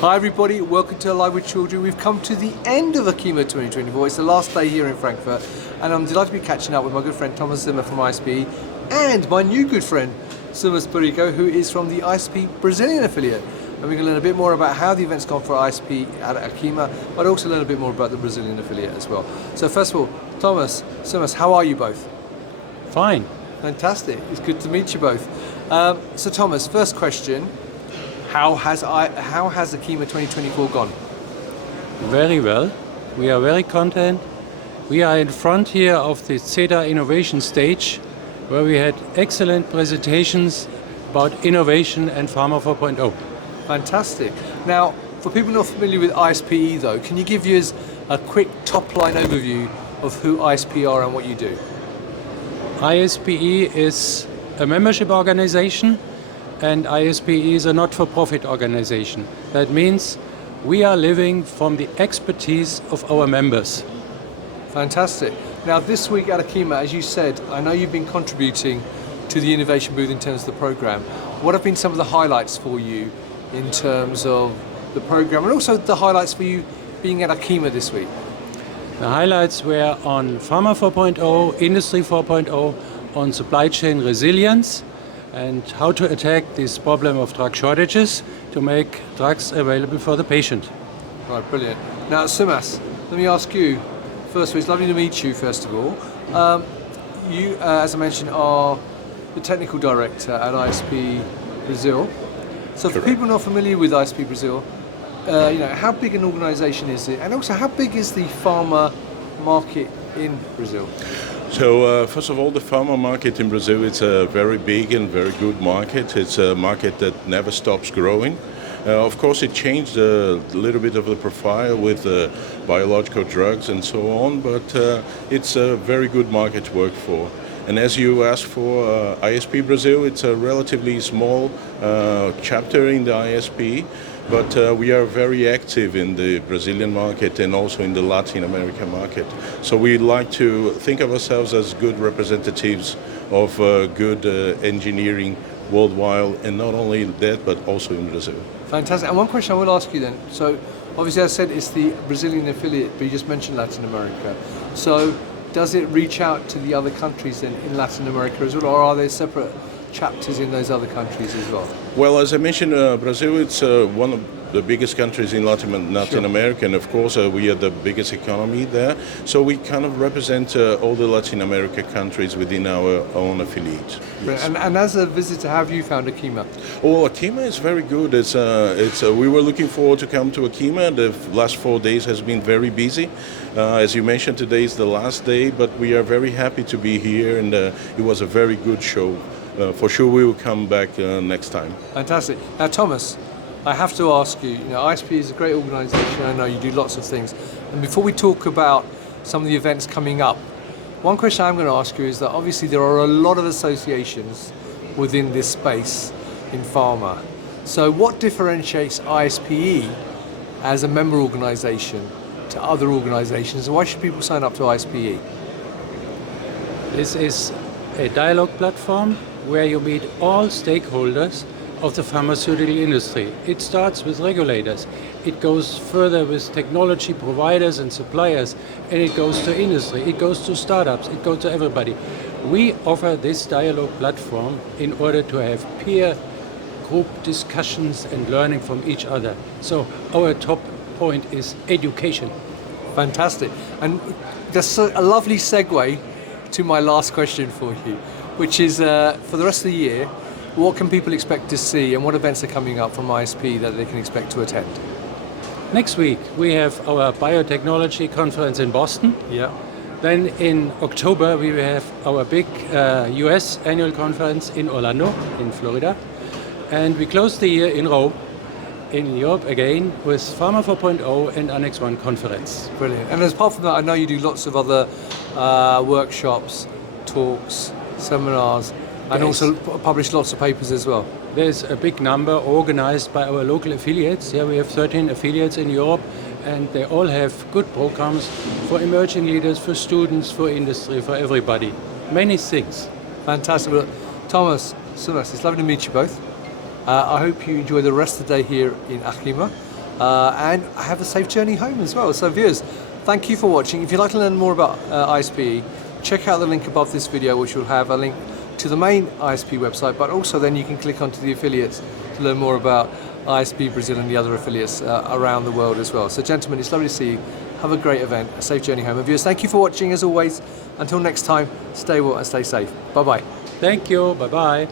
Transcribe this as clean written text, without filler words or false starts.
Hi everybody, welcome to Alive with Children. We've come to the end of ACHIMA 2024. It's the last day here in Frankfurt, and I'm delighted to be catching up with my good friend Thomas Zimmer from ISPE and my new good friend Silmas Pareico, who is from the ISPE Brazilian affiliate. And we're going to learn a bit more about how the event's gone for ISPE at ACHIMA, but also learn a bit more about the Brazilian affiliate as well. So first of all, Thomas, Silmas, how are you both? Fine. Fantastic, it's good to meet you both. So Thomas, first question. How has ACHIMA 2024 gone? Very well. We are very content. We are in front here of the ZETA innovation stage, where we had excellent presentations about innovation and Pharma 4.0. Fantastic. Now, for people not familiar with ISPE though, can you give us a quick top-line overview of who ISPE are and what you do? ISPE is a membership organization, and ISPE is a not-for-profit organization. That means we are living from the expertise of our members. Fantastic. Now this week at ACHIMA, as you said, I know you've been contributing to the innovation booth in terms of the program. What have been some of the highlights for you in terms of the program, and also the highlights for you being at ACHIMA this week? The highlights were on Pharma 4.0, Industry 4.0, on supply chain resilience, and how to attack this problem of drug shortages to make drugs available for the patient. Right, brilliant. Now, Silmas, let me ask you, first of all, it's lovely to meet you, first of all. You, as I mentioned, are the technical director at ISPE Brazil. So for people not familiar with ISPE Brazil, how big an organization is it? And also, how big is the pharma market in Brazil? So first of all, the pharma market in Brazil, it's a very big and very good market. It's a market that never stops growing. Of course, it changed a little bit of the profile with biological drugs and so on, but it's a very good market to work for. And as you asked for, ISPE Brazil, it's a relatively small chapter in the ISPE, but we are very active in the Brazilian market and also in the Latin American market. So we like to think of ourselves as good representatives of good engineering worldwide, and not only that, but also in Brazil. Fantastic. And one question I will ask you then. So obviously I said it's the Brazilian affiliate, but you just mentioned Latin America. So does it reach out to the other countries in Latin America as well, or are there separate chapters in those other countries as well? Well, as I mentioned, Brazil, it's one of the biggest countries in Latin America, and of course we are the biggest economy there. So we kind of represent all the Latin America countries within our own affiliate. Yes. And as a visitor, how have you found ACHIMA? Oh, ACHIMA is very good. We were looking forward to come to ACHIMA. The last 4 days has been very busy. As you mentioned, today is the last day, but we are very happy to be here, and it was a very good show. For sure we will come back next time. Fantastic. Now Thomas, I have to ask you, ISPE is a great organisation, I know you do lots of things, and before we talk about some of the events coming up, one question I'm going to ask you is that obviously there are a lot of associations within this space in pharma. So what differentiates ISPE as a member organisation to other organisations, and why should people sign up to ISPE? This is a dialogue platform where you meet all stakeholders of the pharmaceutical industry. It starts with regulators, it goes further with technology providers and suppliers, and it goes to industry, it goes to startups, it goes to everybody. We offer this dialogue platform in order to have peer group discussions and learning from each other. So our top point is education. Fantastic. And that's a lovely segue to my last question for you, which is for the rest of the year, what can people expect to see and what events are coming up from ISPE that they can expect to attend? Next week we have our biotechnology conference in Boston. Yeah. Then in October we will have our big US annual conference in Orlando, in Florida. And we close the year in Rome, in Europe again, with Pharma 4.0 and Annex 1 conference. Brilliant. And apart from that, I know you do lots of other workshops, talks, seminars, and also publish lots of papers as well. There's a big number organized by our local affiliates. Yeah, we have 13 affiliates in Europe, and they all have good programs for emerging leaders, for students, for industry, for everybody. Many things. Fantastic. Well, Thomas, Silmas, it's lovely to meet you both. I hope you enjoy the rest of the day here in ACHIMA. and have a safe journey home as well. So viewers, thank you for watching. If you'd like to learn more about ISPE, check out the link above this video, which will have a link to the main ISPE website, but also then you can click onto the affiliates to learn more about ISPE Brazil and the other affiliates around the world as well. So gentlemen, it's lovely to see you. Have a great event, a safe journey home. And viewers, thank you for watching as always. Until next time, stay well and stay safe. Bye-bye. Thank you. Bye-bye.